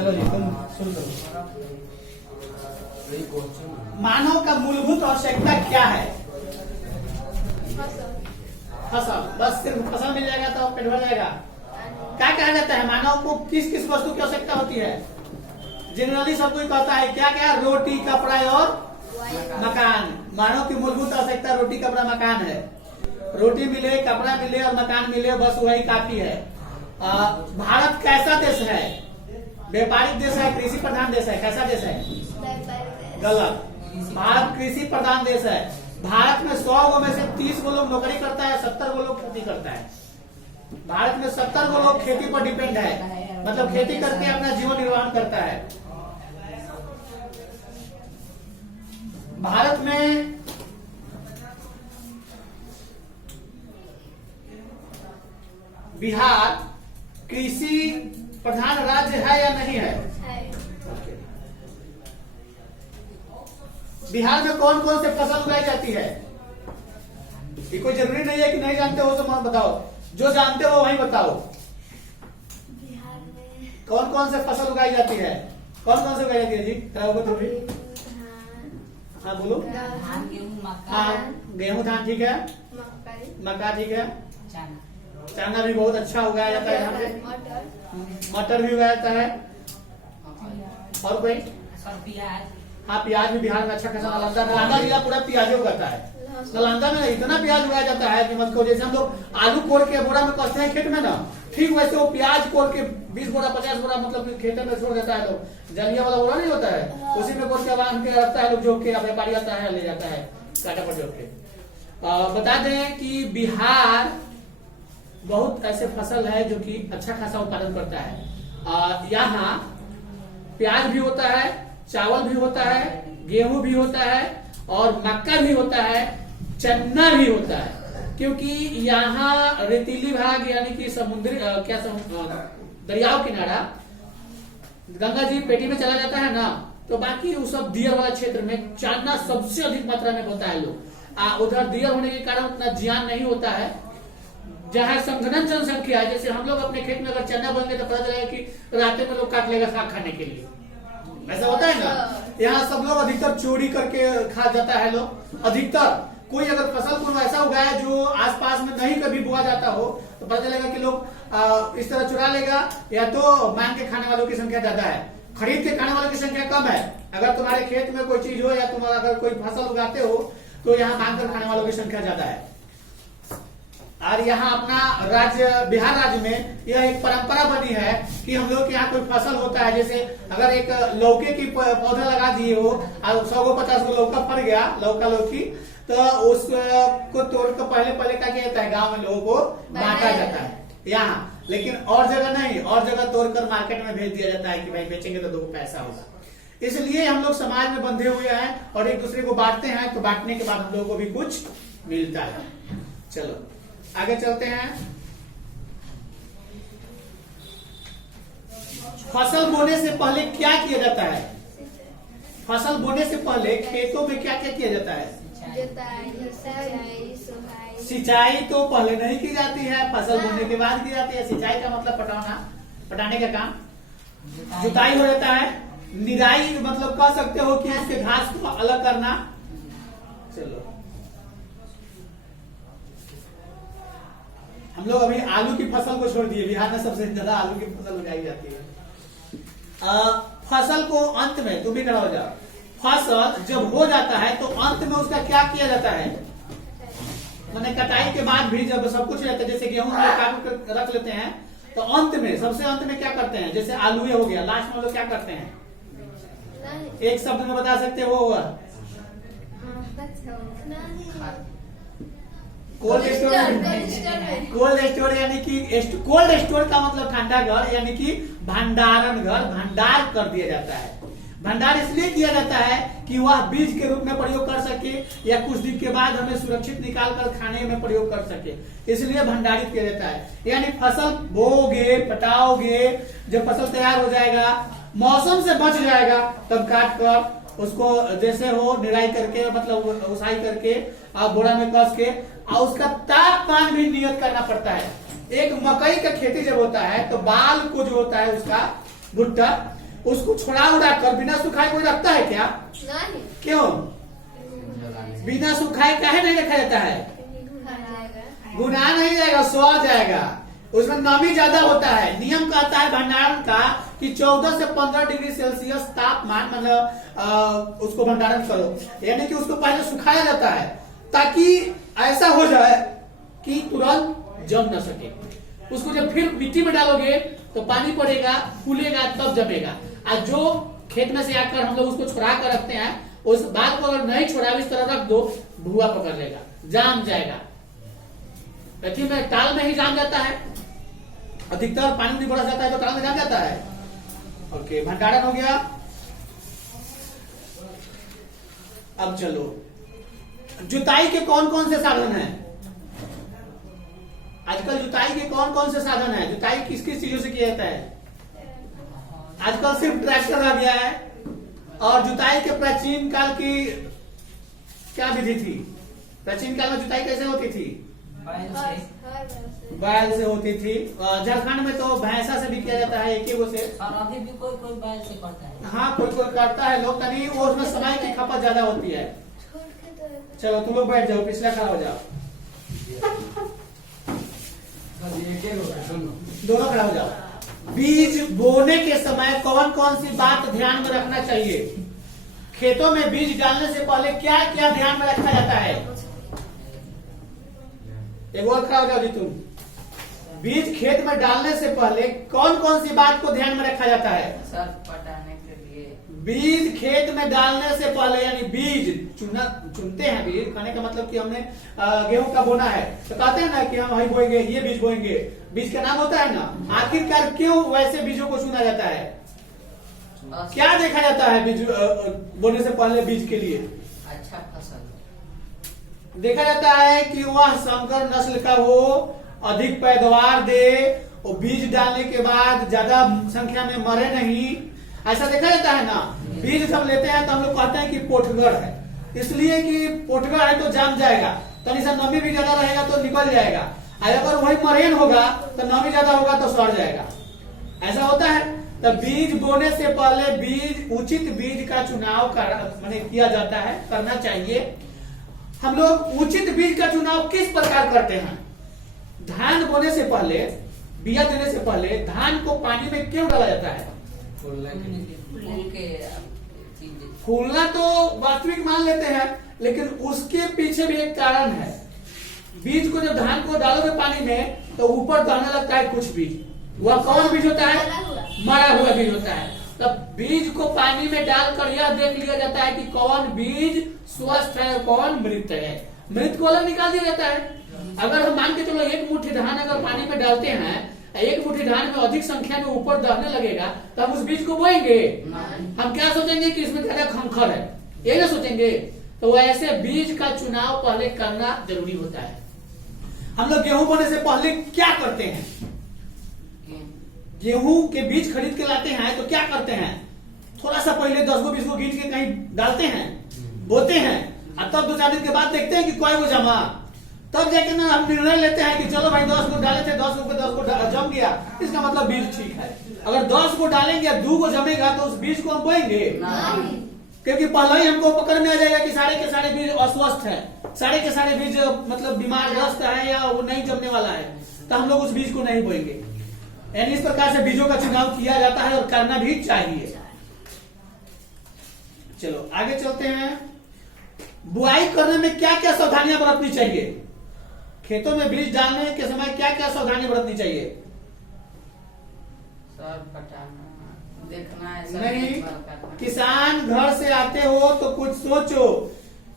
चलो जी तुम शुरू करो। मानव का मूलभूत आवश्यकता क्या है? फसल। बस सिर्फ फसल मिल जाएगा तो पेट भर जाएगा? क्या कहा जाता है मानव को किस किस वस्तु की आवश्यकता होती है? जनरली सब कोई कहता है क्या क्या? रोटी, कपड़ा और मकान। मानव की मूलभूत आवश्यकता रोटी, कपड़ा, मकान है। रोटी मिले, कपड़ा मिले और मकान मिले, बस वही काफी है। भारत कैसा देश है? व्यापारिक देश है, कृषि प्रधान देश है? कैसा देश है? गलत। भारत कृषि प्रधान देश है। भारत में 100 गो में से 30 गो लोग नौकरी करता है, 70 गो लोग खेती करता है। भारत में 70 गो लोग खेती पर डिपेंड है, मतलब खेती करके अपना जीवन निर्वाह करता है। भारत में बिहार कृषि प्रधान राज्य है या नहीं है? बिहार में कौन कौन से फसल उगाई जाती है? ये कोई जरूरी नहीं है कि नहीं जानते हो तो मत बताओ, जो जानते हो वही बताओ। बिहार में कौन कौन से फसल उगाई जाती है? कौन कौन से उगाई जाती है जी? बताओ तो भी। हाँ बोलो। धान, गेहूं, मक्का। हाँ गेहूं, धान ठीक है। मक्का ठीक है। चना भी बहुत अच्छा उगाया जाता है यहाँ पे। मटर भी उगाया जाता है। और कोई? प्याज। हाँ प्याज भी बिहार में अच्छा खासा। नालंदा जिला पूरा प्याज उगाता है। नालंदा में इतना प्याज उगाया जाता है कि मत को, जैसे हम लोग आलू कोड़ के बोरा में कसते हैं खेत में ना, ठीक वैसे वो प्याज कोड़ के 20 बोरा 50 बोरा मतलब खेत में छोड़ देता है लोग। जलिया वाला बोरा नहीं होता है, उसी में कोड़ के बांध के रखता है लोग, जो के व्यापारी आता है ले जाता है काटा पर जोड़ के। बता दें कि बिहार बहुत ऐसे फसल है जो कि अच्छा खासा उत्पादन करता है। यहाँ प्याज भी होता है, चावल भी होता है, गेहूं भी होता है और मक्का भी होता है, चना भी होता है। क्योंकि यहाँ रेतीली भाग यानी कि समुद्री दरियाओं किनारा गंगा जी पेटी में चला जाता है ना, तो बाकी वो सब दियर वाला क्षेत्र में चना सबसे अधिक मात्रा में होता है लोग। उधर दियर होने के कारण उतना जियान नहीं होता है। जहाँ संघनन जनसंख्या है, जैसे हम लोग अपने खेत में अगर चना बोएंगे तो पता चलेगा कि रात में लोग काट लेगा साग खाने के लिए, ऐसा होता है ना। यहाँ सब लोग अधिकतर चोरी करके खा जाता है लोग। अधिकतर कोई अगर फसल को ऐसा उगाया जो आसपास में नहीं कभी बोआ जाता हो तो पता चलेगा कि लोग इस तरह चुरा लेगा, या तो मांग के खाने वालों की संख्या ज्यादा है, खरीद के खाने वालों की संख्या कम है। अगर तुम्हारे खेत में कोई चीज हो या तुम अगर कोई फसल उगाते हो तो यहाँ मांग कर खाने वालों की संख्या ज्यादा है। और यहाँ अपना राज्य बिहार राज्य में यह एक परंपरा बनी है कि हम लोग के यहाँ कोई फसल होता है, जैसे अगर एक लौके की पौधा लगा दिए हो और 100 को 50 को लौका फर गया, लौकी, तो उसको तोड़कर पहले क्या किया जाता है, गांव में लोगों को बांटा जाता है यहाँ। लेकिन और जगह नहीं, और जगह तोड़कर मार्केट में भेज दिया जाता है कि भाई बेचेंगे तो 2 पैसा होगा। इसलिए हम लोग समाज में बंधे हुए हैं और एक दूसरे को बांटते हैं, तो बांटने के बाद हम लोगों को भी कुछ मिलता है। चलो आगे चलते हैं। फसल बोने से पहले क्या किया जाता है? फसल बोने से पहले खेतों में क्या क्या किया जाता है? सिंचाई तो पहले नहीं की जाती है, फसल बोने के बाद की जाती है। सिंचाई का मतलब पटाने का काम। जुताई हो जाता है। निराई मतलब कह सकते हो कि उसके घास को अलग करना। चलो हम लोग अभी आलू की फसल को छोड़ दिए। बिहार में सबसे ज्यादा आलू की फसल उगाई जाती है। फसल को अंत में, तुम भी खड़ा हो जाओ, फसल जब हो जाता है तो अंत में उसका क्या किया जाता है? मैंने कटाई के बाद भी जब सब कुछ रहता है, जैसे गेहूं हम लोग काट कर रख लेते हैं, तो अंत में सबसे अंत में क्या करते हैं? जैसे आलू हो गया, लास्ट में हम लोग क्या करते हैं? एक शब्द में बता सकते हो? कोल्ड स्टोर यानी कि कोल्ड स्टोर का मतलब ठंडा घर, यानी कि भंडारण घर। भंडार कर दिया जाता है। भंडार इसलिए किया जाता है कि वह बीज के रूप में प्रयोग कर सके या कुछ दिन के बाद हमें सुरक्षित निकाल कर खाने में प्रयोग कर सके, इसलिए भंडारित किया जाता है। यानी फसल बोओगे, पटाओगे, जब फसल तैयार हो जाएगा, मौसम से बच जाएगा, तब काट कर उसको जैसे हो निराई करके, मतलब उसाई करके बोरा में कस के, और उसका तापमान भी नियत करना पड़ता है। एक मकई का खेती जब होता है तो बाल को जो होता है उसका भुट्टा, उसको छुड़ा उड़ा कर बिना सुखाए कोई रखता है क्या? नहीं क्यों? बिना सुखाए काहे नहीं रखा जाता है? गुना नहीं जाएगा, सड़ जाएगा, उसमें नमी ज्यादा होता है। नियम कहता है भंडारण का कि 14 से 15 डिग्री सेल्सियस तापमान मतलब उसको भंडारण करो, यानी कि उसको पहले सुखाया जाता है ताकि ऐसा हो जाए कि तुरंत जम न सके। उसको जब फिर मिट्टी में डालोगे तो पानी पड़ेगा, फूलेगा, तब जमेगा। और जो खेत में से आकर हम लोग उसको छुड़ा कर रखते हैं, उस बात को अगर नहीं छुड़ा इस तरह रख दो, भुआ पकड़ लेगा, जाम जाएगा। देखिए में टाल में ही जाम जाता है, अधिकतर पानी नहीं बढ़ा जाता है तो टाल में जाम जाता है। ओके, भंडारण हो गया। अब चलो, जुताई के कौन कौन से साधन हैं? आजकल जुताई के कौन कौन से साधन है? जुताई किस किस चीजों से किया जाता है? आजकल सिर्फ ट्रैक्टर आ गया है। और जुताई के प्राचीन काल की क्या विधि थी? प्राचीन काल में जुताई कैसे होती थी? बैल से होती थी। झारखंड में तो भैंसा से भी किया जाता है, एक ही वो से। और अभी भी कोई कोई बैल से करता है। हाँ, कोई कोई करता है लोग, तभी वो उसमें समय की खपत ज्यादा होती है। चलो तुम लोग बैठ जाओ, पिछला खड़ा हो जाओ, दोनों खड़ा हो जाओ। बीज बोने के समय कौन कौन सी बात ध्यान में रखना चाहिए? खेतों में बीज डालने से पहले क्या क्या ध्यान में रखा जाता है? एक और खड़ा हो जाओ जी तुम। बीज खेत में डालने से पहले कौन कौन सी बात को ध्यान में रखा जाता है? सर पटाने के लिए। बीज खेत में डालने से पहले, यानी बीज चुनते हैं। बीज कहने का मतलब कि हमने गेहूं का बोना है तो कहते हैं ना कि हम वही बोएंगे, ये बीज बोएंगे, बीज का नाम होता है ना। आखिरकार क्यों वैसे बीजों को चुना जाता है? क्या देखा जाता है बीज बोने से पहले? बीज के लिए अच्छा फसल देखा जाता है कि वह संकर नस्ल का हो, अधिक पैदावार दे, और बीज डालने के बाद ज्यादा संख्या में मरे नहीं, ऐसा देखा जाता है ना। बीज सब लेते हैं तो हम लोग कहते हैं कि पोठगढ़ है, इसलिए कि पोठगढ़ है तो जाम जाएगा, तनी सा नमी भी ज्यादा रहेगा तो निकल जाएगा। अगर वही मरेन होगा तो नमी ज्यादा होगा तो सड़ जाएगा, ऐसा होता है। तो बीज बोने से पहले बीज उचित बीज का चुनाव किया जाता है, करना चाहिए। हम लोग उचित बीज का चुनाव किस प्रकार करते हैं? धान बोने से पहले, बिया देने से पहले धान को पानी में क्यों डाला जाता है? फूलना तो वास्तविक मान लेते हैं, लेकिन उसके पीछे भी एक कारण है। बीज को जब धान को डालोगे पानी में तो ऊपर दहने लगता है कुछ बीज। वह कौन बीज होता है? मरा हुआ बीज होता है। तब बीज को पानी में डालकर यह देख लिया जाता है कि कौन बीज स्वस्थ है, कौन मृत है। मृत को अलग निकाल दिया जाता है। अगर हम मान के चलो एक मुट्ठी धान अगर पानी में डालते हैं, एक मुट्ठी धान में अधिक संख्या में ऊपर दहने लगेगा तो हम उस बीज को बोएंगे? हम क्या सोचेंगे कि इसमें ज्यादा खंखर है, ये ना सोचेंगे। तो ऐसे बीज का चुनाव पहले करना जरूरी होता है। हम लोग गेहूं बोने से पहले क्या करते हैं? गेहूं के बीज खरीद के लाते हैं तो क्या करते हैं? थोड़ा सा पहले 10 गो 20 गो गिन के कहीं डालते हैं, बोते हैं, और तब 2-4 दिन के बाद देखते हैं कि कोई वो जमा, तब जाके ना हम निर्णय लेते हैं कि चलो भाई 10 को डाले थे, 10 को जम गया, इसका मतलब बीज ठीक है। अगर 10 को डालेंगे 2 को जमेगा तो उस बीज को हम बोएंगे? क्योंकि पहले ही हमको पकड़ में आ जाएगा कि सारे के सारे बीज अस्वस्थ है, सारे के सारे बीज मतलब बीमारग्रस्त है या वो नहीं जमने वाला है, तो हम लोग उस बीज को नहीं बोएंगे। यानी इस प्रकार से बीजों का चुनाव किया जाता है और करना भी चाहिए। चलो आगे चलते हैं। बुआई करने में क्या क्या सावधानियां बरतनी चाहिए? खेतों में बीज डालने के समय क्या क्या सावधानियां बरतनी चाहिए? सर पटाना, देखना है नहीं, किसान घर से आते हो तो कुछ सोचो।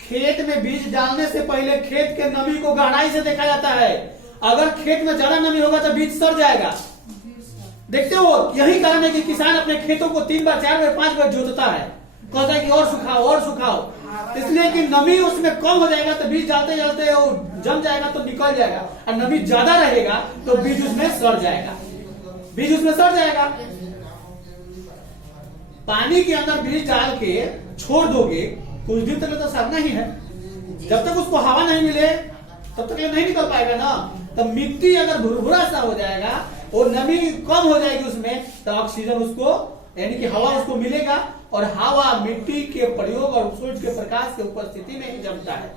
खेत में बीज डालने से पहले खेत के नमी को गहराई से देखा जाता है। अगर खेत में ज्यादा नमी होगा तो बीज सड़ जाएगा। देखते हो, यही कारण है कि किसान अपने खेतों को 3 बार 4 बार 5 बार जोतता है, कहता है कि और सुखाओ और सुखाओ, इसलिए कि नमी उसमें कम हो जाएगा तो बीज डालते डालते वो जम जाएगा तो निकल जाएगा, और नमी ज्यादा रहेगा तो बीज उसमें सड़ जाएगा, बीज उसमें सड़ जाएगा। पानी के अंदर बीज डाल के छोड़ दोगे कुछ दिन तक तो सड़ना ही है। जब तक उसको हवा नहीं मिले तब तक ये नहीं निकल पाएगा ना। तो मिट्टी अगर भुरभुरा सा हो जाएगा और नमी कम हो जाएगी उसमें, तो ऑक्सीजन उसको यानी कि हवा उसको मिलेगा और हवा मिट्टी के प्रयोग और सूरज के प्रकाश के उपस्थिति में ही जमता है।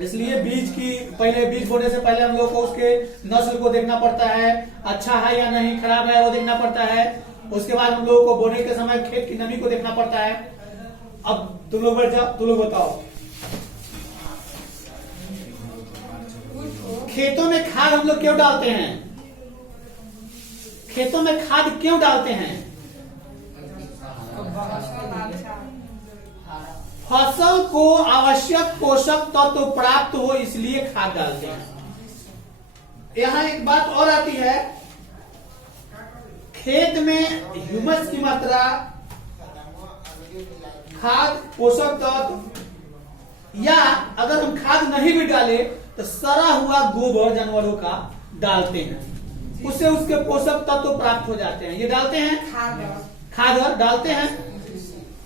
इसलिए बीज बोने से पहले हम लोग को उसके नस्ल को देखना पड़ता है, अच्छा है या नहीं, खराब है वो देखना पड़ता है। उसके बाद हम लोगों को बोने के समय खेत की नमी को देखना पड़ता है। अब तुम लोग बैठ जाओ, तुम लोग बताओ, खेतों में खाद हम लोग क्यों डालते हैं? खेतों में खाद क्यों डालते हैं? फसल को आवश्यक पोषक तत्व तो प्राप्त हो, इसलिए खाद डालते हैं। यहां एक बात और आती है, खेत में ह्यूमस की मात्रा, खाद, पोषक तत्व, या अगर हम खाद नहीं भी डाले तो सड़ा हुआ गोबर जानवरों का डालते हैं, उससे उसके पोषक तत्व प्राप्त हो जाते हैं। ये डालते हैं खाद डालते हैं।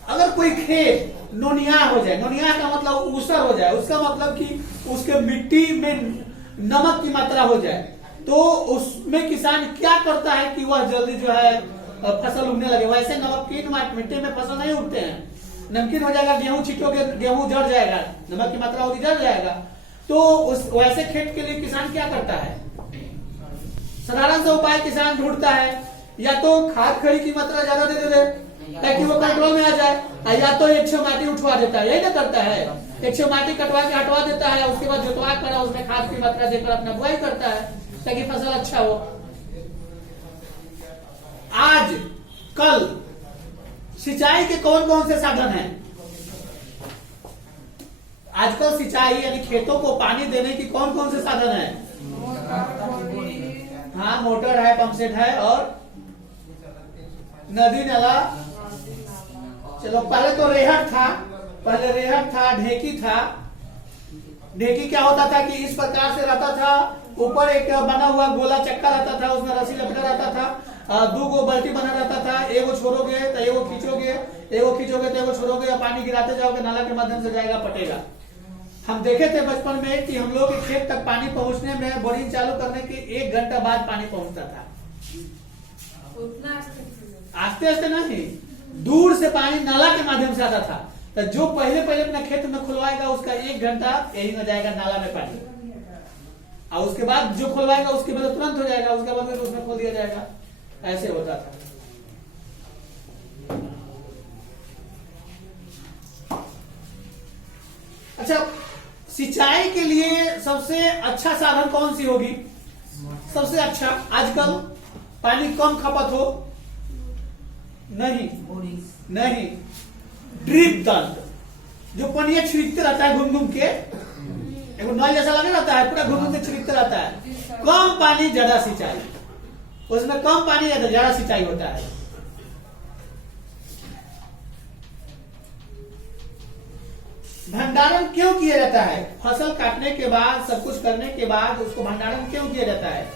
अगर कोई खेत नोनिया हो जाए, नोनिया का मतलब ऊसर हो जाए, उसका मतलब कि उसके मिट्टी में नमक की मात्रा हो जाए, तो उसमें किसान क्या करता है कि वह जल्दी जो है फसल उगने लगे। वैसे नमकीन मिट्टी में फसल नहीं उगते हैं, नमकीन हो जाएगा, गेहूं छींटोगे गेहूं जड़ जाएगा, नमक की मात्रा होगी जड़ जाएगा। तो उस वैसे खेत के लिए किसान क्या करता है? साधारण सा उपाय किसान ढूंढता है, या तो खाद खड़ी की मात्रा ज्यादा दे दे ताकि वो कंट्रोल में आ जाए, या तो एक छह माटी उठवा देता है। यही ना करता है, एक छह माटी कटवा के हटवा देता है, उसके बाद जोतवा कर उसमें खाद की मात्रा देकर अपना बुआई करता है ताकि फसल अच्छा हो। आज कल सिंचाई के कौन कौन से साधन हैं? आजकल सिंचाई यानी खेतों को पानी देने की कौन कौन से साधन है? हाँ, मोटर है, पंप सेट है, और नदी नाला। चलो, पहले तो रेहट था, ढेकी था। ढेकी क्या होता था कि इस प्रकार से रहता था, ऊपर एक बना हुआ गोला चक्का रहता था, उसमें रस्सी लपटा रहता था, 2 गो बाल्टी बना रहता था, एगो छोड़ोगे तो एगो खींचोगे तो एगो छोड़ोगे, और पानी गिराते जाओगे, नाला के माध्यम से जाएगा, पटेगा। हम देखे थे बचपन में कि हम लोग के खेत तक पानी पहुंचने में बोरिंग चालू करने के 1 घंटा बाद पानी पहुंचता था। आस्ते आस्ते नहीं, दूर से पानी नाला के माध्यम से आता था। तो जो पहले अपना खेत में खुलवाएगा उसका 1 घंटा यही हो जाएगा नाला में पानी, और उसके बाद जो खुलवाएगा उसके बाद तुरंत हो जाएगा, उसके बाद उसमें खोल दिया जाएगा। ऐसे होता था। अच्छा, सिंचाई के लिए सबसे अच्छा साधन कौन सी होगी? सबसे अच्छा आजकल पानी कम खपत हो, नहीं, ड्रिप तंत्र, जो पानी छिड़कते रहता है घूम घूम के, एक नल जैसा लगे रहता है, पूरा घूम घूम के छिड़कते रहता है। कम पानी ज्यादा सिंचाई, उसमें कम पानी ज्यादा सिंचाई होता है। भंडारण क्यों किया जाता है? फसल काटने के बाद, सब कुछ करने के बाद उसको भंडारण क्यों किया जाता है?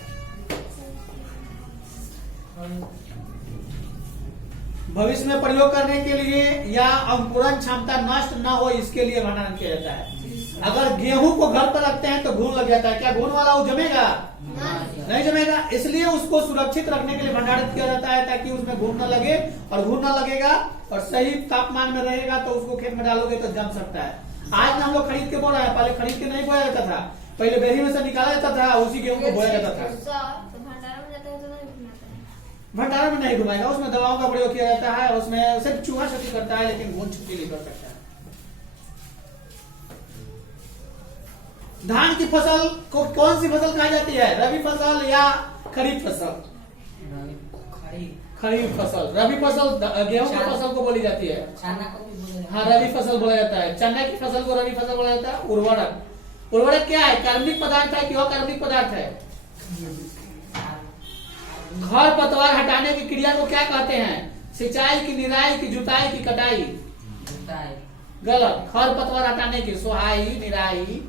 भविष्य में प्रयोग करने के लिए, या अंकुरण क्षमता नष्ट न हो इसके लिए भंडारण किया जाता है। अगर गेहूं को घर पर रखते हैं तो घुन लग जाता है, क्या घुन वाला वो जमेगा? नहीं जमेगा। इसलिए उसको सुरक्षित रखने के लिए भंडारित किया जाता है, ताकि उसमें घुन न लगे, और घुन न लगेगा और सही तापमान में रहेगा तो उसको खेत में डालोगे तो जम सकता है। आज हम लोग खरीद के बो रहे हैं, पहले खरीद के नहीं बोया जाता था, पहले बेरी में से निकाला जाता था, उसी गेहूं को बोया जाता था। भंडारण में नहीं घुमाएगा, उसमें दवाओं का प्रयोग किया जाता है, उसमें सिर्फ चूहा क्षति करता है लेकिन घुन क्षति नहीं कर सकता है। धान की फसल को कौन सी फसल कहा जाती है? रबी फसल या खरीफ फसल? खरीफ फसल। रबी फसल गेहूं की फसल को बोली जाती है। हाँ, रबी फसल बोला जाता है। चना की फसल को रबी फसल बोला जाता है। उर्वरक क्या है? कार्बनिक पदार्थ है कि अकार्बनिक पदार्थ है? खर पतवार हटाने की क्रिया को क्या कहते हैं? सिंचाई की, निराई की, जुताई की, कटाई? गलत। खर पतवार हटाने की सोहाई, निराई,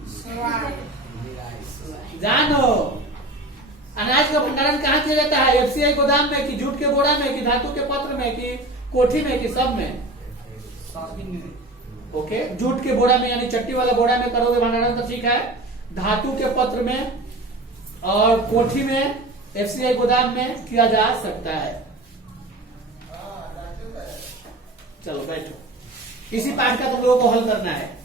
जानो। अनाज का भंडारण कहाँ किया जाता है? एफसीआई गोदाम में, कि जूट के बोरा में, कि धातु के पत्र में, कि कोठी में, कि सब में? ओके, जूट के बोरा में यानी चट्टी वाला बोरा में करोगे भंडारण तो ठीक है। धातु के पत्र में और कोठी में, एफसीआई गोदाम में किया जा सकता है। चलो बैठो, इसी पाठ का तुम लोगों को हल करना है।